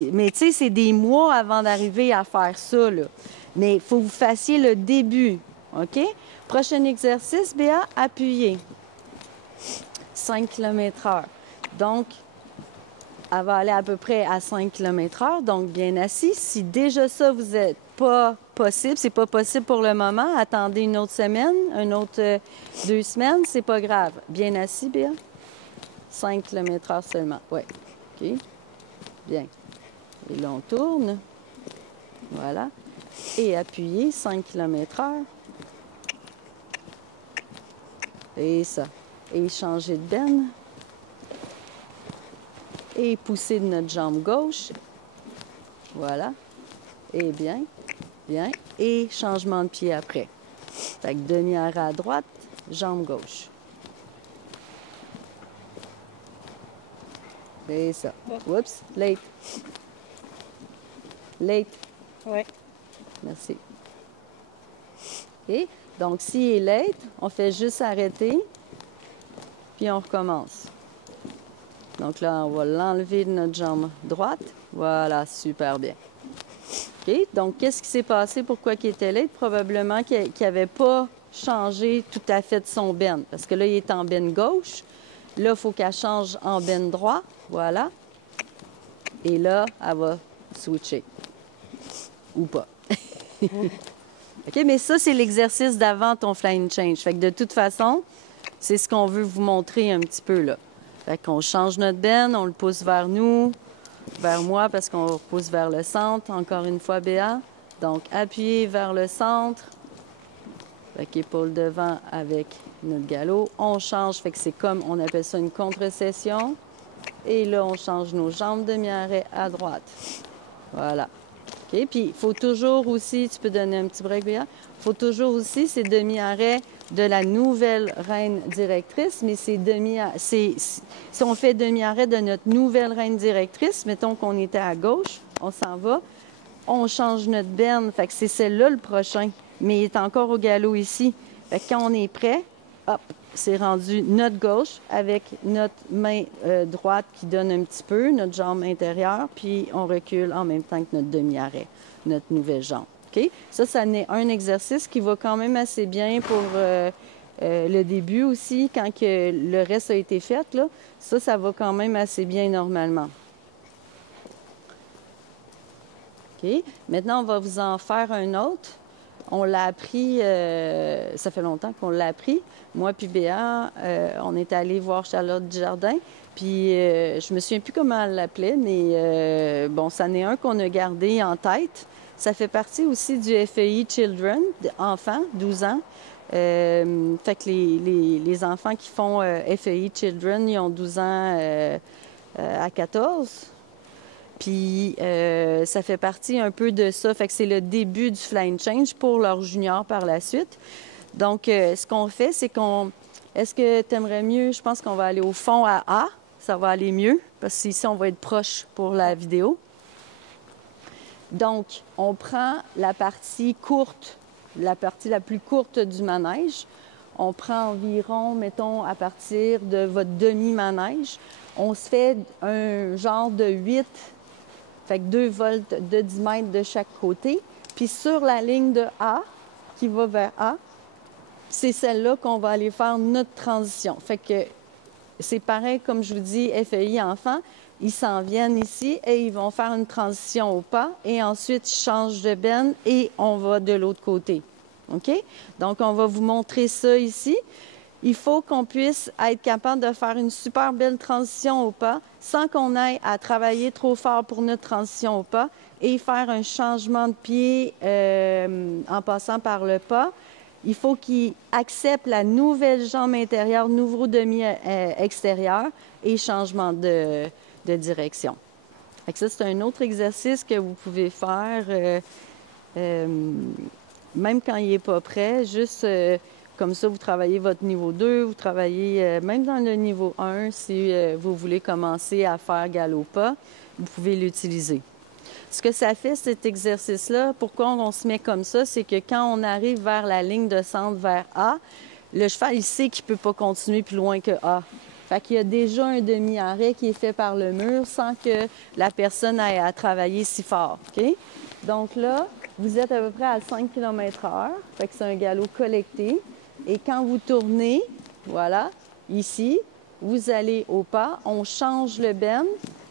Mais tu sais, c'est des mois avant d'arriver à faire ça, là. Mais il faut que vous fassiez le début, OK? Prochain exercice, Béa, appuyez. 5 km/h. Donc, elle va aller à peu près à 5 km/h, donc bien assis. Si déjà ça, vous n'êtes pas possible, c'est pas possible pour le moment, attendez une autre semaine, une autre 2 semaines, c'est pas grave. Bien assis, Béa? 5 km/h seulement, oui. OK? Bien. Et là, on tourne. Voilà. Et appuyez, 5 km/h. Et ça. Et changer de benne. Et pousser de notre jambe gauche. Voilà. Et bien, bien. Et changement de pied après. Fait que demi-arrêt à droite, jambe gauche. Et ça. Oups, late. Late. Oui. Merci. OK. Donc, s'il est late, on fait juste arrêter, puis on recommence. Donc là, on va l'enlever de notre jambe droite. Voilà, super bien. OK. Donc, qu'est-ce qui s'est passé? Pourquoi il était late? Probablement qu'il n'avait pas changé tout à fait de son bend. Parce que là, il est en bend gauche. Là, il faut qu'elle change en bend droit. Voilà. Et là, elle va switcher. Ou pas. OK, mais ça, c'est l'exercice d'avant ton flying change. Fait que de toute façon, c'est ce qu'on veut vous montrer un petit peu, là. Fait qu'on change notre bend, on le pousse vers nous, vers moi, parce qu'on repousse vers le centre. Encore une fois, Béa. Donc, appuyez vers le centre. Fait qu'épaule devant avec notre galop. On change, fait que c'est comme, on appelle ça une contre-session. Et là, on change nos jambes demi-arrêt à droite. Voilà. OK? Puis, il faut toujours aussi, tu peux donner un petit break, Béa? Il faut toujours aussi ces demi-arrêts de la nouvelle reine directrice, mais c'est si on fait demi-arrêt de notre nouvelle reine directrice, mettons qu'on était à gauche, on s'en va, on change notre berne, fait que c'est celle-là le prochain, mais il est encore au galop ici. Fait que quand on est prêt, hop, c'est rendu notre gauche avec notre main droite qui donne un petit peu, notre jambe intérieure, puis on recule en même temps que notre demi-arrêt, notre nouvelle jambe. OK? Ça n'est un exercice qui va quand même assez bien pour le début aussi, quand que le reste a été fait. Là, ça va quand même assez bien normalement. OK? Maintenant, on va vous en faire un autre. On l'a appris, ça fait longtemps qu'on l'a appris. Moi puis Béa, on est allé voir Charlotte Dujardin. Puis je me souviens plus comment elle l'appelait, mais bon, ça n'est un qu'on a gardé en tête. Ça fait partie aussi du FEI Children, enfants, 12 ans. Fait que les enfants qui font FEI Children, ils ont 12 ans à 14. Puis ça fait partie un peu de ça. Fait que c'est le début du flying change pour leurs juniors par la suite. Donc, ce qu'on fait, c'est qu'on... Est-ce que tu aimerais mieux? Je pense qu'on va aller au fond à A. Ça va aller mieux, parce qu'ici, on va être proche pour la vidéo. Donc, on prend la partie courte, la partie la plus courte du manège. On prend environ, mettons, à partir de votre demi-manège. On se fait un genre de 8... Fait que 2 volts de 10 mètres de chaque côté. Puis sur la ligne de A, qui va vers A, c'est celle-là qu'on va aller faire notre transition. Fait que c'est pareil, comme je vous dis, FEI enfants, ils s'en viennent ici et ils vont faire une transition au pas et ensuite ils changent de benne et on va de l'autre côté. OK? Donc, on va vous montrer ça ici. Il faut qu'on puisse être capable de faire une super belle transition au pas sans qu'on aille à travailler trop fort pour notre transition au pas et faire un changement de pied en passant par le pas. Il faut qu'il accepte la nouvelle jambe intérieure, nouveau demi extérieur et changement de direction. Fait que ça, c'est un autre exercice que vous pouvez faire même quand il n'est pas prêt, juste... comme ça, vous travaillez votre niveau 2, vous travaillez même dans le niveau 1, si vous voulez commencer à faire galop pas, vous pouvez l'utiliser. Ce que ça fait, cet exercice-là, pourquoi on se met comme ça, c'est que quand on arrive vers la ligne de centre vers A, le cheval, il sait qu'il ne peut pas continuer plus loin que A. Fait qu'il y a déjà un demi-arrêt qui est fait par le mur sans que la personne ait à travailler si fort. OK? Donc là, vous êtes à peu près à 5 km/h. Fait que c'est un galop collecté. Et quand vous tournez, voilà, ici, vous allez au pas. On change le bend.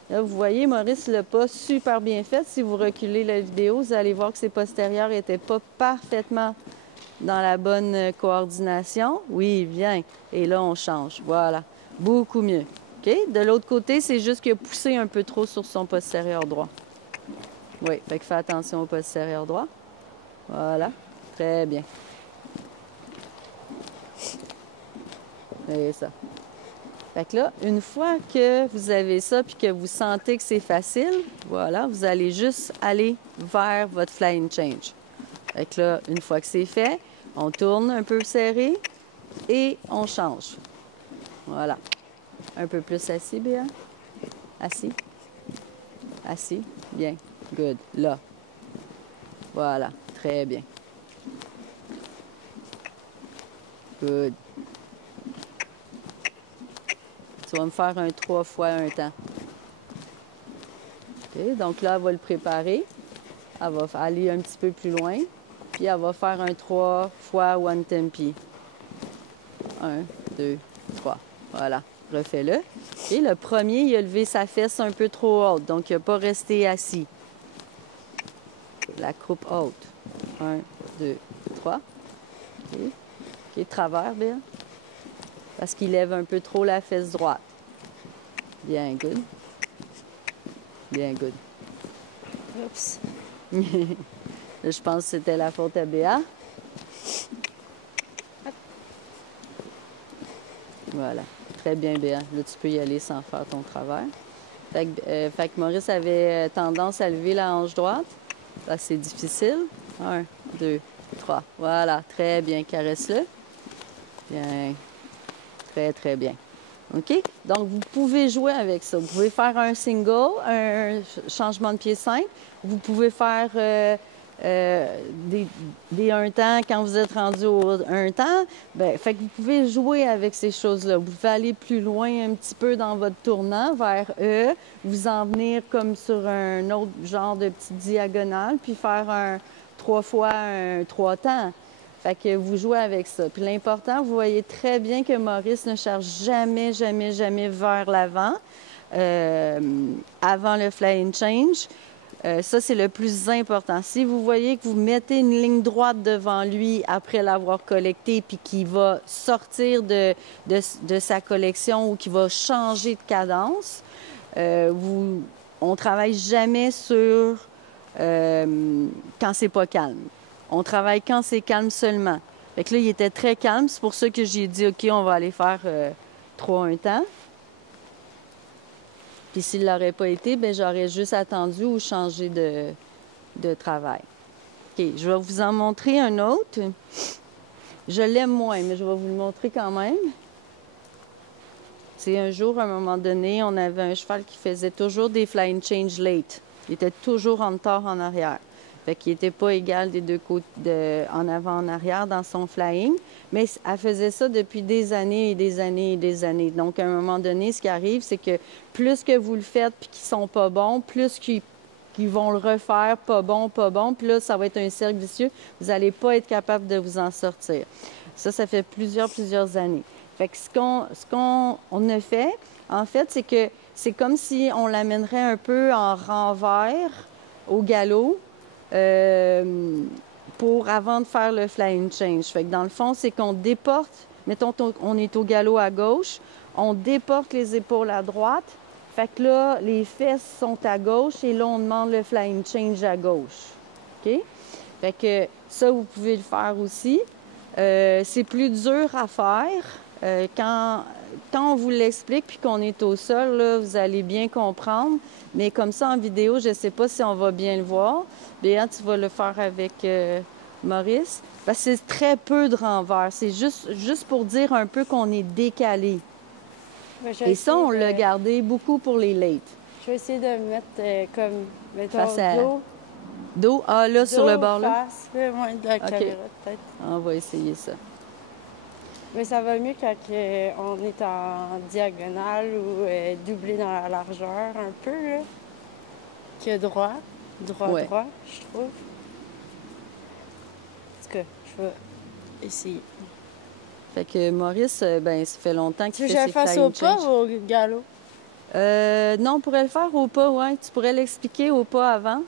Là, vous voyez, Maurice l'a pas super bien fait. Si vous reculez la vidéo, vous allez voir que ses postérieurs n'étaient pas parfaitement dans la bonne coordination. Oui, bien. Et là, on change. Voilà. Beaucoup mieux. OK? De l'autre côté, c'est juste qu'il a poussé un peu trop sur son postérieur droit. Oui, fait que fais attention au postérieur droit. Voilà. Très bien. C'est ça. Fait que là, une fois que vous avez ça puis que vous sentez que c'est facile, voilà, vous allez juste aller vers votre flying change. Fait que là, une fois que c'est fait, on tourne un peu serré et on change. Voilà. Un peu plus assis, Béa. Assis. Assis. Bien. Good. Là. Voilà. Très bien. Good. Tu vas me faire un 3 fois un temps. OK. Donc là, elle va le préparer. Elle va aller un petit peu plus loin. Puis elle va faire un 3 fois one tempi. 1, 2, 3. Voilà. Refais-le. Et le premier, il a levé sa fesse un peu trop haute. Donc, il n'a pas resté assis. La croupe haute. 1, 2, 3. OK. OK. Travers, bien. Parce qu'il lève un peu trop la fesse droite. Bien, good. Bien, good. Oups. Là, je pense que c'était la faute à Béa. Voilà. Très bien, Béa. Là, tu peux y aller sans faire ton travers. Fait que Maurice avait tendance à lever la hanche droite. Là, c'est difficile. 1, 2, 3. Voilà. Très bien. Caresse-le. Bien. Très, très bien. OK? Donc, vous pouvez jouer avec ça. Vous pouvez faire un single, un changement de pied simple. Vous pouvez faire des un temps quand vous êtes rendu au un temps. Bien, fait que vous pouvez jouer avec ces choses-là. Vous pouvez aller plus loin un petit peu dans votre tournant vers E, vous en venir comme sur un autre genre de petite diagonale, puis faire un 3 fois un 3 temps. Fait que vous jouez avec ça. Puis l'important, vous voyez très bien que Maurice ne cherche jamais, jamais, jamais vers l'avant, avant le flying change. Ça, c'est le plus important. Si vous voyez que vous mettez une ligne droite devant lui après l'avoir collecté, puis qu'il va sortir de sa collection ou qu'il va changer de cadence, on ne travaille jamais sur quand c'est pas calme. On travaille quand c'est calme seulement. Fait que là, il était très calme. C'est pour ça que j'ai dit, OK, on va aller faire 3 un temps. Puis s'il ne l'aurait pas été, bien, j'aurais juste attendu ou changé de travail. OK, je vais vous en montrer un autre. Je l'aime moins, mais je vais vous le montrer quand même. C'est un jour, à un moment donné, on avait un cheval qui faisait toujours des flying change late. Il était toujours en retard en arrière. Fait qu'il n'était pas égal des deux côtés, en avant, en arrière dans son flying. Mais elle faisait ça depuis des années et des années et des années. Donc, à un moment donné, ce qui arrive, c'est que plus que vous le faites puis qu'ils sont pas bons, plus qu'ils vont le refaire, pas bon, pas bon. Puis là, ça va être un cercle vicieux. Vous n'allez pas être capable de vous en sortir. Ça fait plusieurs années. Fait que ce qu'on a fait, en fait, c'est que c'est comme si on l'amènerait un peu en renvers au galop. Avant de faire le flying change. Fait que dans le fond, c'est qu'on déporte, mettons on est au galop à gauche, on déporte les épaules à droite. Fait que là, les fesses sont à gauche et là, on demande le flying change à gauche. OK? Fait que ça, vous pouvez le faire aussi. C'est plus dur à faire. Quand on vous l'explique puis qu'on est au sol, là, vous allez bien comprendre. Mais comme ça, en vidéo, je ne sais pas si on va bien le voir. Béa, tu vas le faire avec Maurice. Parce que c'est très peu de renvers. C'est juste pour dire un peu qu'on est décalé. Et ça, on l'a gardé beaucoup pour les late. Je vais essayer de me mettre comme, mettons, face à... dos. Dos? Ah, là, sur le bord, là? Face, moins de la caméra, peut-être. On va essayer ça. Mais ça va mieux quand on est en diagonale ou doublé dans la largeur un peu, là, que droit. Droit, Ouais. droit, je trouve. En tout cas, je vais essayer. Fait que Maurice, ben, ça fait longtemps Tu veux qu'il que fait je ses le fasse fly au and pas change. ou au galop? Non, on pourrait le faire au pas, ouais. Tu pourrais l'expliquer au pas avant,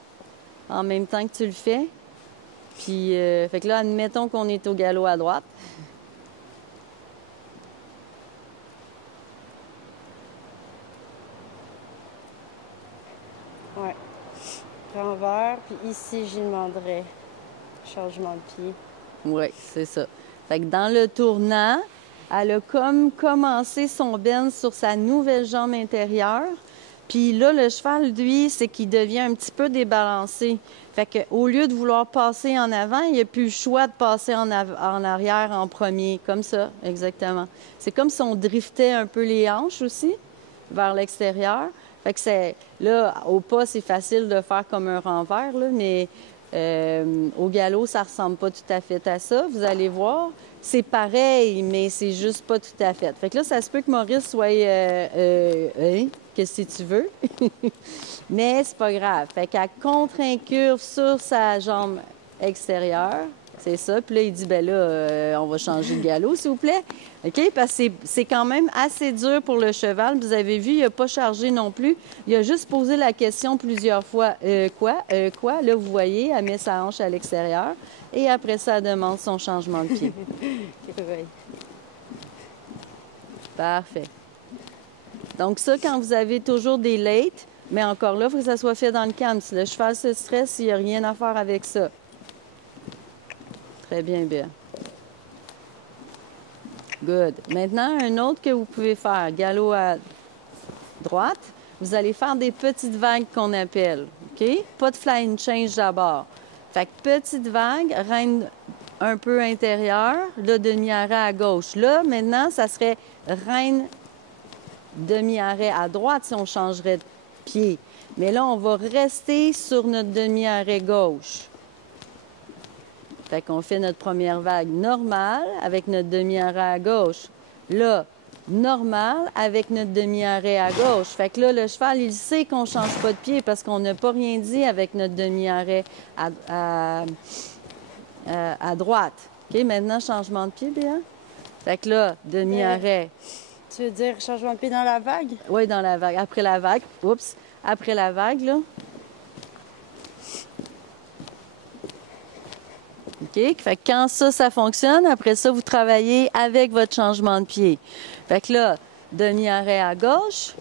en même temps que tu le fais. Puis, fait que là, admettons qu'on est au galop à droite. Ouais. Renvers, puis ici, j'y demanderais changement de pied. Oui, c'est ça. Fait que dans le tournant, elle a comme commencé son bend sur sa nouvelle jambe intérieure. Puis là, le cheval, lui, c'est qu'il devient un petit peu débalancé. Fait que au lieu de vouloir passer en avant, il n'a plus le choix de passer en arrière en premier. Comme ça, exactement. C'est comme si on driftait un peu les hanches aussi vers l'extérieur. Fait que c'est là, au pas, c'est facile de faire comme un renvers, là, mais au galop, ça ressemble pas tout à fait à ça. Vous allez voir, c'est pareil, mais c'est juste pas tout à fait. Fait que là, ça se peut que Maurice soit hein, qu'est-ce que tu veux, mais c'est pas grave. Fait qu'elle contre-incurve sur sa jambe extérieure. C'est ça. Puis là, il dit, ben là, on va changer de galop, s'il vous plaît. OK? Parce que c'est quand même assez dur pour le cheval. Vous avez vu, il n'a pas chargé non plus. Il a juste posé la question plusieurs fois. Quoi? Quoi? Là, vous voyez, elle met sa hanche à l'extérieur. Et après ça, elle demande son changement de pied. Ouais. Parfait. Donc ça, quand vous avez toujours des lates, mais encore là, il faut que ça soit fait dans le calme. Si le cheval se stresse, il n'y a rien à faire avec ça. Très bien, Béa. Good. Maintenant, un autre que vous pouvez faire, galop à droite. Vous allez faire des petites vagues qu'on appelle, OK? Pas de fly and change d'abord. Fait que petite vague, reine un peu intérieure, le demi-arrêt à gauche. Là, maintenant, ça serait reine demi-arrêt à droite si on changerait de pied. Mais là, on va rester sur notre demi-arrêt gauche. Fait qu'on fait notre première vague normale avec notre demi-arrêt à gauche. Là, normal avec notre demi-arrêt à gauche. Fait que là, le cheval, il sait qu'on ne change pas de pied parce qu'on n'a pas rien dit avec notre demi-arrêt à droite. OK, maintenant, changement de pied, bien. Fait que là, demi-arrêt. Tu veux dire changement de pied dans la vague? Oui, dans la vague. Après la vague. Oups. Après la vague, là. OK? Fait que quand ça fonctionne, après ça, vous travaillez avec votre changement de pied. Fait que là, demi-arrêt à gauche.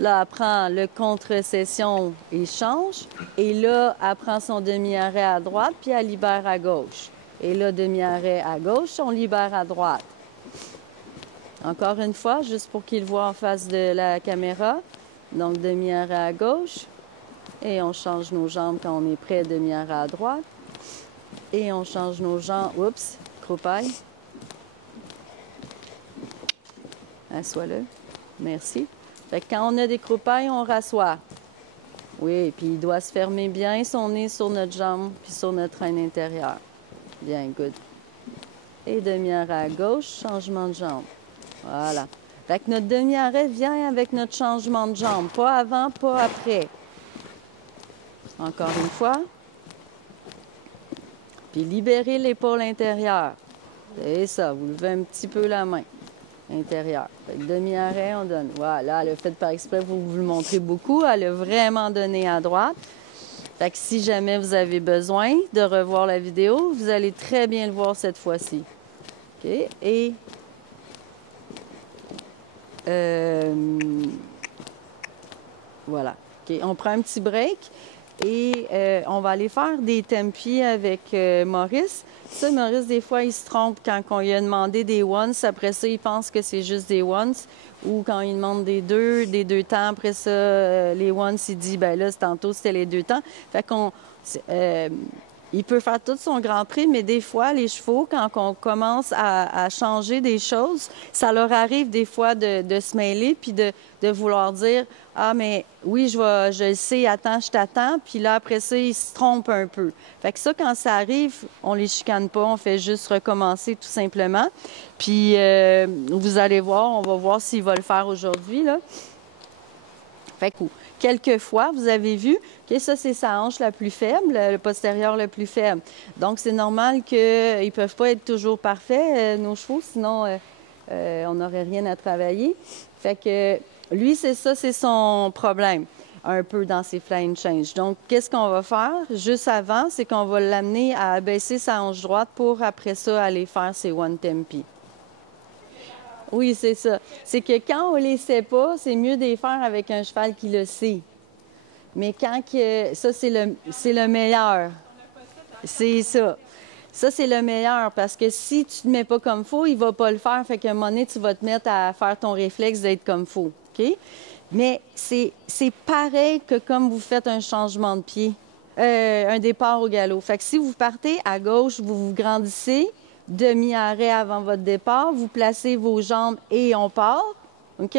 Là, elle prend le contre-session et change. Et là, elle prend son demi-arrêt à droite, puis elle libère à gauche. Et là, demi-arrêt à gauche, on libère à droite. Encore une fois, juste pour qu'il voit en face de la caméra. Donc, demi-arrêt à gauche. Et on change nos jambes quand on est prêt, demi-arrêt à droite. Et on change nos jambes. Oups, croupaille. Assois-le. Merci. Fait que quand on a des croupailles, on rassoit. Oui, puis il doit se fermer bien son nez sur notre jambe puis sur notre reine intérieure. Bien, good. Et demi-arrêt à gauche, changement de jambe. Voilà. Fait que notre demi-arrêt vient avec notre changement de jambe. Pas avant, pas après. Encore une fois. Puis libérez l'épaule intérieure. C'est ça, vous levez un petit peu la main intérieure. Fait que demi-arrêt, on donne. Voilà, elle a fait par exprès pour vous le montrer beaucoup. Elle a vraiment donné à droite. Fait que si jamais vous avez besoin de revoir la vidéo, vous allez très bien le voir cette fois-ci. OK? Et voilà. OK, on prend un petit break. Et on va aller faire des tempi avec Maurice. Ça, Maurice, des fois, il se trompe quand on lui a demandé des once. Après ça, il pense que c'est juste des once. Ou quand il demande des deux temps. Après ça, les once, il dit, ben là, tantôt, c'était les deux temps. Fait qu'on... il peut faire tout son Grand Prix, mais des fois, les chevaux, quand on commence à changer des choses, ça leur arrive des fois de se mêler puis de vouloir dire « Ah, mais oui, je le sais, attends, je t'attends. » Puis là, après ça, ils se trompent un peu. Fait que ça, quand ça arrive, on les chicane pas, on fait juste recommencer tout simplement. Puis vous allez voir, on va voir s'il va le faire aujourd'hui, là. Fait que quelquefois, vous avez vu que ça, c'est sa hanche la plus faible, le postérieur le plus faible. Donc, c'est normal qu'ils ne peuvent pas être toujours parfaits, nos chevaux, sinon on n'aurait rien à travailler. Fait que lui, c'est ça, c'est son problème, un peu dans ses fly and change. Donc, qu'est-ce qu'on va faire? Juste avant, c'est qu'on va l'amener à abaisser sa hanche droite pour, après ça, aller faire ses one tempi. Oui, c'est ça. C'est que quand on ne les sait pas, c'est mieux de les faire avec un cheval qui le sait. Mais quand ça, c'est le meilleur. C'est ça. Ça, c'est le meilleur parce que si tu ne te mets pas comme faut, il ne va pas le faire. Fait qu'à un moment donné, tu vas te mettre à faire ton réflexe d'être comme faut. OK? Mais c'est pareil que comme vous faites un changement de pied, un départ au galop. Fait que si vous partez à gauche, vous vous grandissez, demi-arrêt avant votre départ, vous placez vos jambes et on part, OK?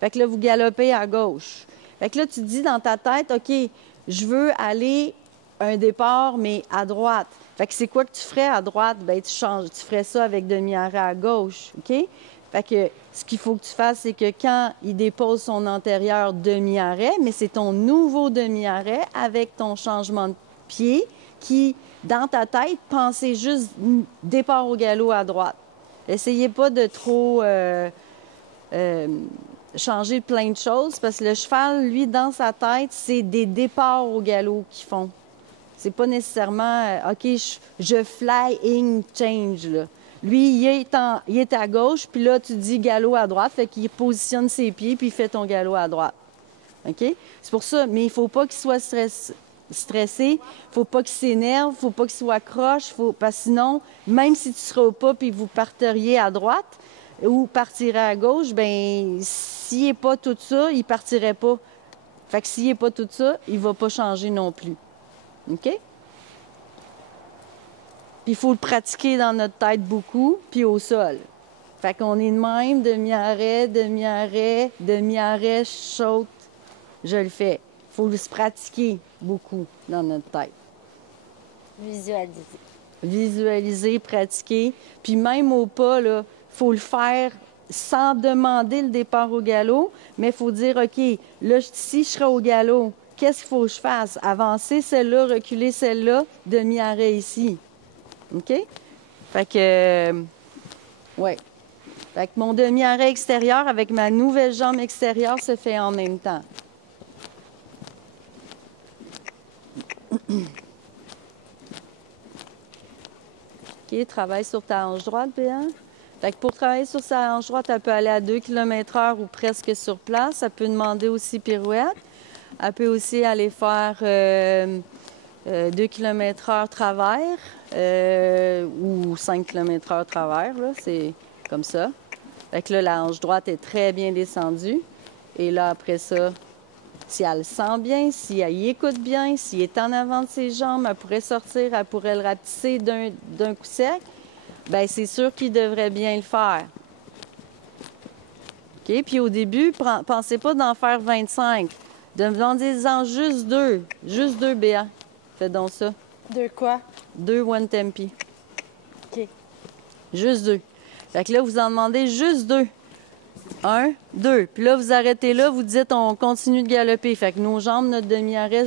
Fait que là, vous galopez à gauche. Fait que là, tu te dis dans ta tête, OK, je veux aller un départ, mais à droite. Fait que c'est quoi que tu ferais à droite? Bien, tu changes, tu ferais ça avec demi-arrêt à gauche, OK? Fait que ce qu'il faut que tu fasses, c'est que quand il dépose son antérieur demi-arrêt, mais c'est ton nouveau demi-arrêt avec ton changement de pied qui, dans ta tête, pensez juste départ au galop à droite. Essayez pas de trop changer plein de choses parce que le cheval, lui, dans sa tête, c'est des départs au galop qu'ils font. C'est pas nécessairement OK, je flying change, là. Lui, il est à gauche, puis là, tu dis galop à droite, fait qu'il positionne ses pieds, puis il fait ton galop à droite. OK? C'est pour ça, mais il faut pas qu'il soit stressé, il faut pas qu'il s'énerve, il faut pas qu'il soit croche, parce que sinon, même si tu seras au pas, puis vous parteriez à droite ou partirait à gauche, bien, s'il n'est pas tout ça, il partirait pas. Fait que s'il n'est pas tout ça, il va pas changer non plus. OK? Puis il faut le pratiquer dans notre tête beaucoup, puis au sol. Fait qu'on est de même, demi-arrêt, demi-arrêt, demi-arrêt, saute. Je le fais. Il faut se pratiquer beaucoup dans notre tête. Visualiser. Visualiser, pratiquer. Puis même au pas, il faut le faire sans demander le départ au galop, mais il faut dire, OK, là, si je serai au galop, qu'est-ce qu'il faut que je fasse? Avancer celle-là, reculer celle-là, demi-arrêt ici. OK? Fait que, ouais. Fait que mon demi-arrêt extérieur avec ma nouvelle jambe extérieure se fait en même temps. OK, travaille sur ta hanche droite, Béa. Fait que pour travailler sur sa hanche droite, elle peut aller à 2 km/h ou presque sur place. Elle peut demander aussi pirouette. Elle peut aussi aller faire 2 km/h travers ou 5 km/h travers, là, c'est comme ça. Fait que là, la hanche droite est très bien descendue. Et là, après ça, si elle le sent bien, si elle y écoute bien, s'il est en avant de ses jambes, elle pourrait sortir, elle pourrait le rapetisser d'un coup sec, bien, c'est sûr qu'il devrait bien le faire. OK? Puis au début, pensez pas d'en faire 25. Demandez-en juste 2. Juste 2, Béa. Fais donc ça. 2 quoi? 2 one tempi. OK. Juste 2. Fait que là, vous en demandez juste 2. 1, 2. Puis là, vous arrêtez là, vous dites on continue de galoper. Fait que nos jambes, notre demi-arrêt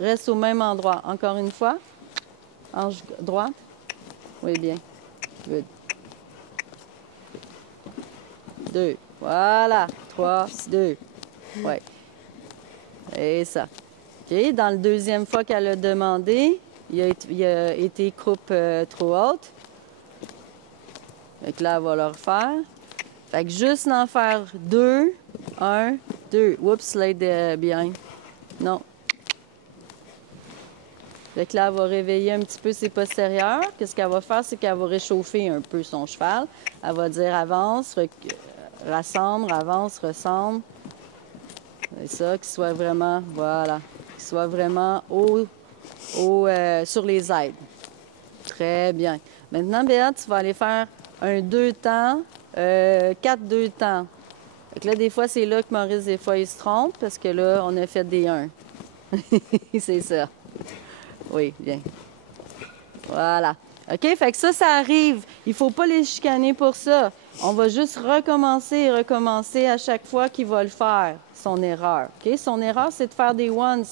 restent au même endroit. Encore une fois. Hanche droite. Oui, bien. Good. 2. Voilà. 3, 2. Oui. Et ça. OK. Dans la deuxième fois qu'elle a demandé, il a été croupe trop haute. Fait que là, elle va le refaire. Fait que juste d'en faire 2. 1, 2. Oups, laid behind. Non. Fait que là, elle va réveiller un petit peu ses postérieurs. Qu'est-ce qu'elle va faire? C'est qu'elle va réchauffer un peu son cheval. Elle va dire avance, rassemble, avance, ressemble. C'est ça, qu'il soit vraiment, voilà, qu'il soit vraiment sur les aides. Très bien. Maintenant, Béa, tu vas aller faire un 2 temps, 4 2 temps. Fait que là, des fois, c'est là que Maurice, des fois, il se trompe parce que là, on a fait des 1. C'est ça. Oui, bien. Voilà. OK? Fait que ça arrive. Il ne faut pas les chicaner pour ça. On va juste recommencer et recommencer à chaque fois qu'il va le faire, son erreur. OK? Son erreur, c'est de faire des ones.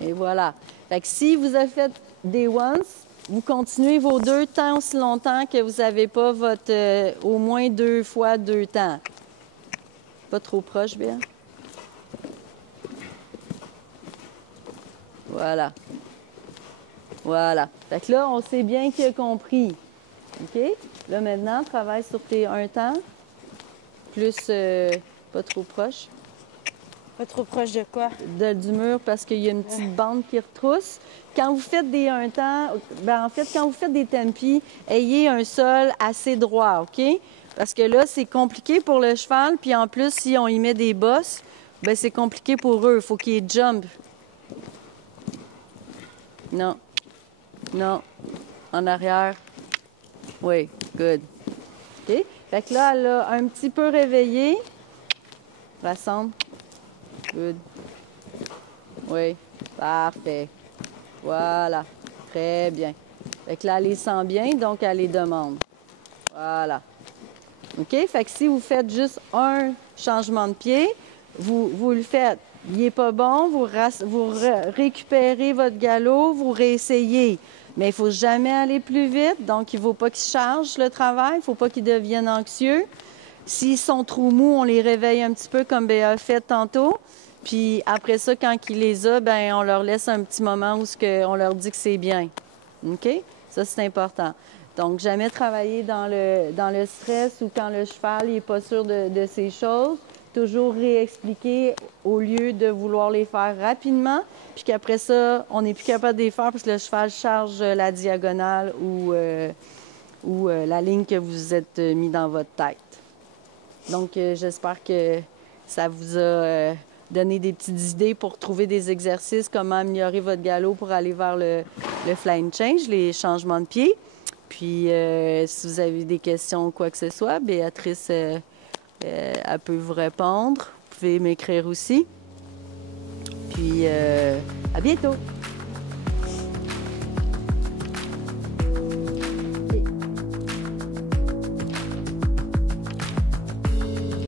Et voilà. Fait que si vous avez fait des ones, vous continuez vos 2 temps aussi longtemps que vous n'avez pas votre au moins 2 fois 2 temps. Pas trop proche, bien. Voilà. Voilà. Fait que là, on sait bien qu'il a compris. OK? Là, maintenant, travaille sur tes 1 temps. Plus pas trop proche. Pas trop proche de quoi? Du mur parce qu'il y a une petite bande qui retrousse. Quand vous faites des 1 temps, ben en fait, quand vous faites des tempi, ayez un sol assez droit, OK? Parce que là, c'est compliqué pour le cheval. Puis en plus, si on y met des bosses, ben c'est compliqué pour eux. Il faut qu'ils jump. Non. Non. En arrière. Oui, good. OK? Fait que là, elle a un petit peu réveillé. Rassemble. Good. Oui, parfait. Voilà. Très bien. Fait que là, elle les sent bien, donc elle les demande. Voilà. OK? Fait que si vous faites juste un changement de pied, vous le faites. Il n'est pas bon, vous récupérez votre galop, vous réessayez. Mais il ne faut jamais aller plus vite, donc il ne faut pas qu'ils chargent le travail, il ne faut pas qu'ils deviennent anxieux. S'ils sont trop mous, on les réveille un petit peu comme Béa a fait tantôt. Puis après ça, quand il les a, ben on leur laisse un petit moment où on leur dit que c'est bien. OK? Ça, c'est important. Donc, jamais travailler dans le stress ou quand le cheval n'est pas sûr de ces choses. Toujours réexpliquer au lieu de vouloir les faire rapidement, puis qu'après ça, on n'est plus capable de les faire parce que le cheval charge la diagonale ou la ligne que vous êtes mis dans votre tête. Donc, j'espère que ça vous a donné des petites idées pour trouver des exercices, comment améliorer votre galop pour aller vers le flying change, les changements de pied. Puis, si vous avez des questions ou quoi que ce soit, Béatrice, elle peut vous répondre. Vous pouvez m'écrire aussi. Puis, à bientôt!